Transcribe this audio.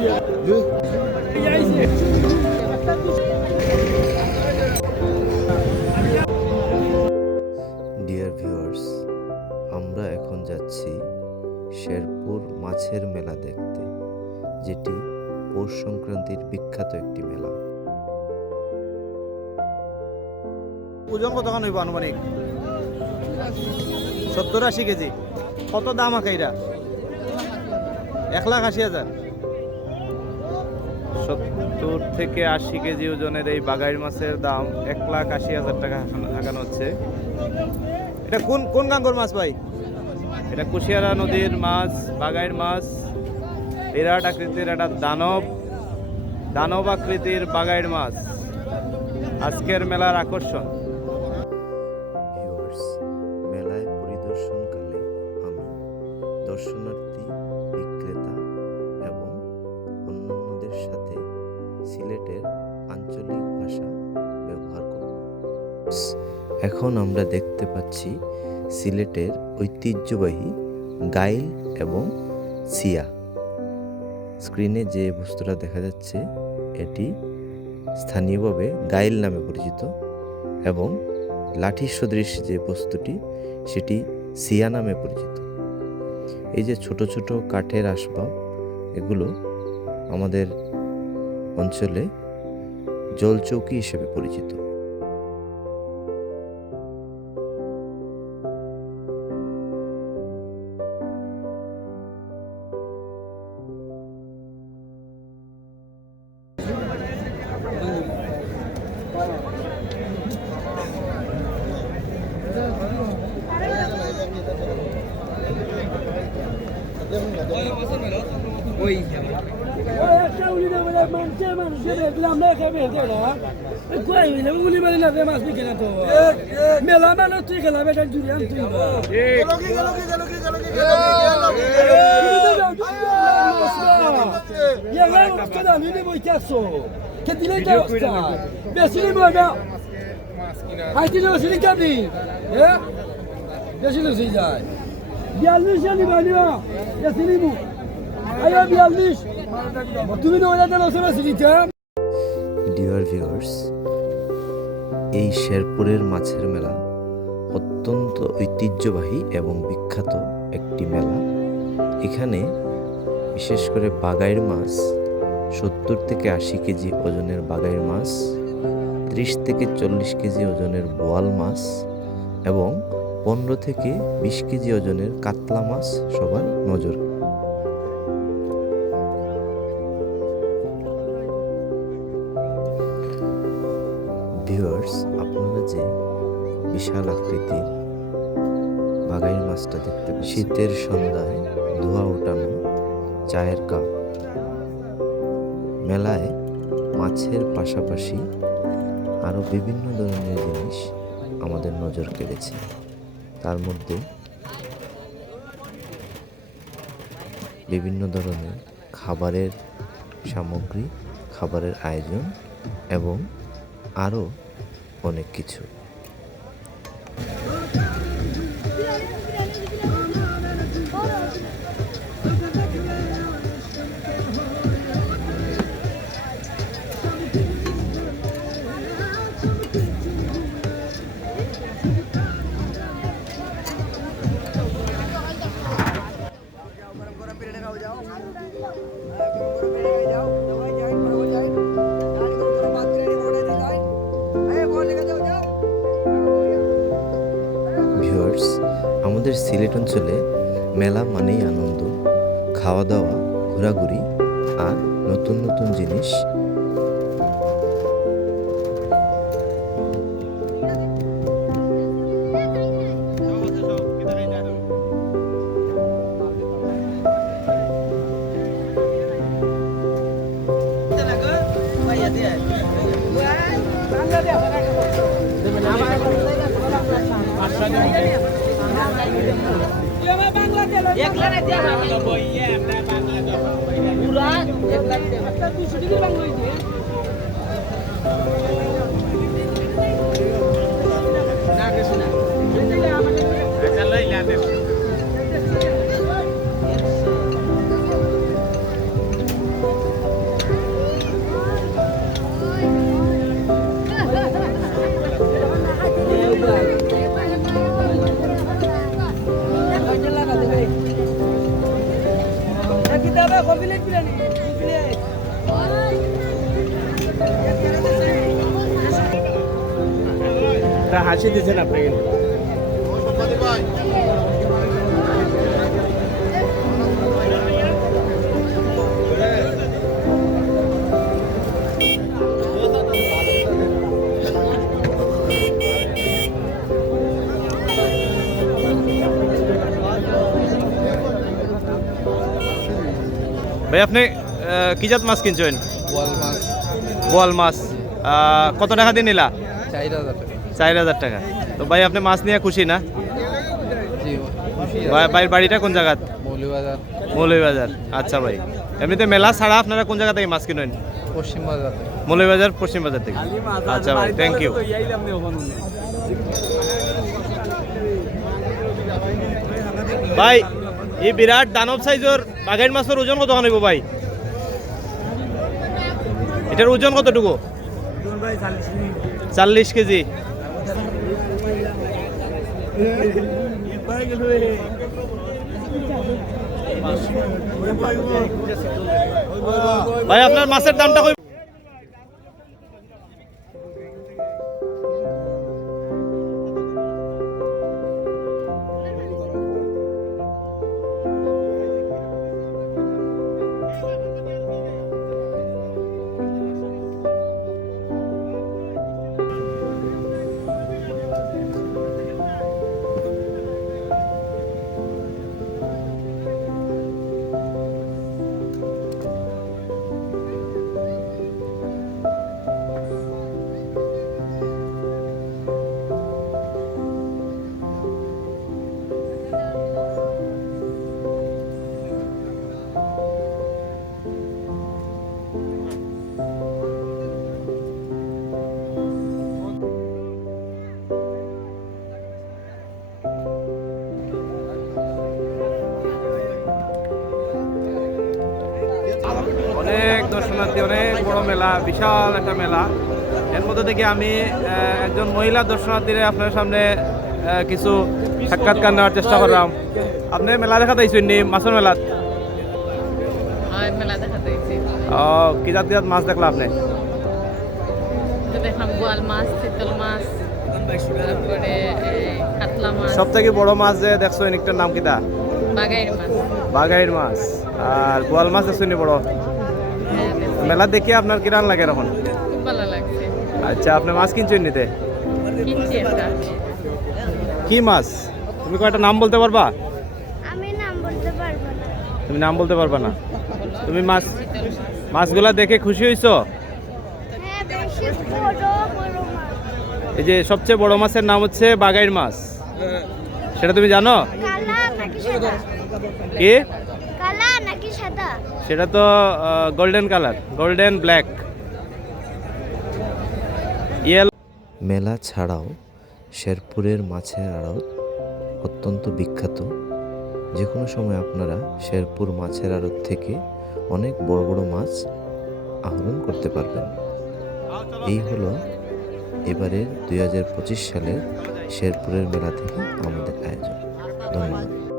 Dear viewers, আমরা এখন যাচ্ছি শেরপুর মাছের মেলা দেখতে, যেটি পৌষ সংক্রান্তির বিখ্যাত একটি মেলা। ওজন কতখান হইব আনুমানিক? 70-80 কেজি। কত দাম আকাইরা? 1,80,000। 70 থেকে 80 কেজি ওজনের এই বাগাইর মাছের দাম 1,80,000 টাকা আগানো হচ্ছে। এটা কোন কোন গাঙ্গর মাছ ভাই? এটা কুশিয়ারা নদীর মাছ, বাগাইর মাছ। বিরাট আকৃতির একটা দানব আকৃতির বাগাইর মাছ আজকের মেলার আকর্ষণ। মেলায় পরিদর্শনকালে আমি দর্শনার্থী, বিক্রেতা এবং অন্যান্যদের সাথে সিলেটের আঞ্চলিক ভাষা ব্যবহার করব। এখন আমরা দেখতে পাচ্ছি সিলেটের ঐতিহ্যবাহী গাইল এবং সিয়া। স্ক্রিনে যে বস্তুটা দেখা যাচ্ছে এটি স্থানীয়ভাবে গাইল নামে পরিচিত এবং লাঠি সদৃশ যে বস্তুটি সেটি সিয়া নামে পরিচিত। এই যে ছোট ছোট কাঠের আসবাব, এগুলো আমাদের অঞ্চলে জলচৌকি হিসেবে পরিচিত। মেলা মানে তুই খেলা বেটা জুড়ে তুই বেশি বেশি যায় 42 নিবা নিবা বেশি নিবু আয়া 42 তুমি ডিয়ার ভিউয়ার্স, এই শেরপুরের মাছের মেলা অত্যন্ত ঐতিহ্যবাহী এবং বিখ্যাত একটি মেলা। এখানে বিশেষ করে বাগাইর মাছ 70 থেকে 80 কেজি ওজনের বাগাইর মাছ, 30 থেকে 40 কেজি ওজনের বোয়াল মাছ এবং 15 থেকে 20 কেজি ওজনের কাতলা মাছ সবার নজর। ভিউয়ার্স, আপনারা যে বিশাল আকৃতির বাগাইর মাছটা দেখতে পাচ্ছেন, শীতের সন্ধ্যায় ধোঁয়া ওঠানো চায়ের কাপ। মেলায় মাছের পাশাপাশি আরও বিভিন্ন ধরনের জিনিস আমাদের নজর কেড়েছে। তার মধ্যে বিভিন্ন ধরনের খাবারের সামগ্রী, খাবারের আয়োজন এবং আরও অনেক কিছু। ভিউয়ার্স, আমাদের সিলেট অঞ্চলে মেলা মানেই আনন্দ, খাওয়া দাওয়া, ঘোরাঘুরি আর নতুন নতুন জিনিস। হাসি দিচ্ছেন আপনি কিন্তু। ভাই আপনি কি জাত মাছ কিনছেন? বোয়াল মাছ বোয়াল মাছ। কত টাকা দিয়ে নিলা? 4,000 টাকা। 4,000 টাকা। তো ভাই আপনি মাছ নিয়ে খুশি না? জি খুশি। ভাইয়ের বাড়িটা কোন জায়গা? মৌলভীবাজার মৌলভীবাজার। আচ্ছা ভাই, এমনিতে মেলা ছাড়া আপনারা কোন জায়গা থেকে মাছ কিনেন? পশ্চিম বাজার থেকে। মৌলভীবাজার পশ্চিম বাজার থেকে। আচ্ছা ভাই, থ্যাংক ইউ। ভাই এই বিরাট দানব সাইজের বাঘের মাছের ওজন কত হইব ভাই? এটার ওজন কতটুকু? 40 কেজি। ভাই আপনার মাছের দামটা কই? অনেক দর্শনার্থী, অনেক বড় মেলা, বিশাল একটা মেলা। এর মধ্যে থেকে আমি একজন মহিলা দর্শনার্থীর আপনার সামনে কিছু সাক্ষাৎকার নেওয়ার চেষ্টা করলাম। আপনি মেলা দেখা দিয়েছেন নি? মাছের মেলা মেলা দেখা দিয়েছি। কি জাত কি জাত মাছ দেখলা আপনি? দেখলাম বোয়াল মাছ, চিতল মাছ, তারপরে কাতলা মাছ, সব থেকে বড় মাছ যে দেখছো একটার নাম কিটা? বাগাইর মাছ। বাঘাইর মাছ। আর বোয়াল মাছ দেখছো নি বড়? হ্যাঁ, দেখছি। মেলা দেখে আপনার কিরান লাগে এখন? খুব ভালো লাগছে। আচ্ছা, আপনি মাছ কিনছেন নিতে? কিনছি একটা। কি মাছ? তুমি কয়টা নাম বলতে পারবা? আমি নাম বলতে পারবো না। তুমি নাম বলতে পারবা না? তুমি মাছ চিতল মাছ। মাছগুলা দেখে খুশি হইছো? হ্যাঁ, বেশি বড় বড় মাছ। এই যে সবচেয়ে বড় মাছের নাম হচ্ছে বাঘাইর মাছ, সেটা তুমি জানো? কালা নাকি সাদা? কি? কালা নাকি সাদা? সেটা তো golden colour, golden black yellow. মেলা ছাড়াও শেরপুরের মাছের আড়ত অত্যন্ত বিখ্যাত। যে কোনো সময় আপনারা শেরপুর মাছের আড়ত থেকে অনেক বড় বড় মাছ আহরণ করতে পারবেন। এই হলো এবারের 2025 সালের শেরপুরের মেলা থেকে আমাদের আয়োজন। ধন্যবাদ।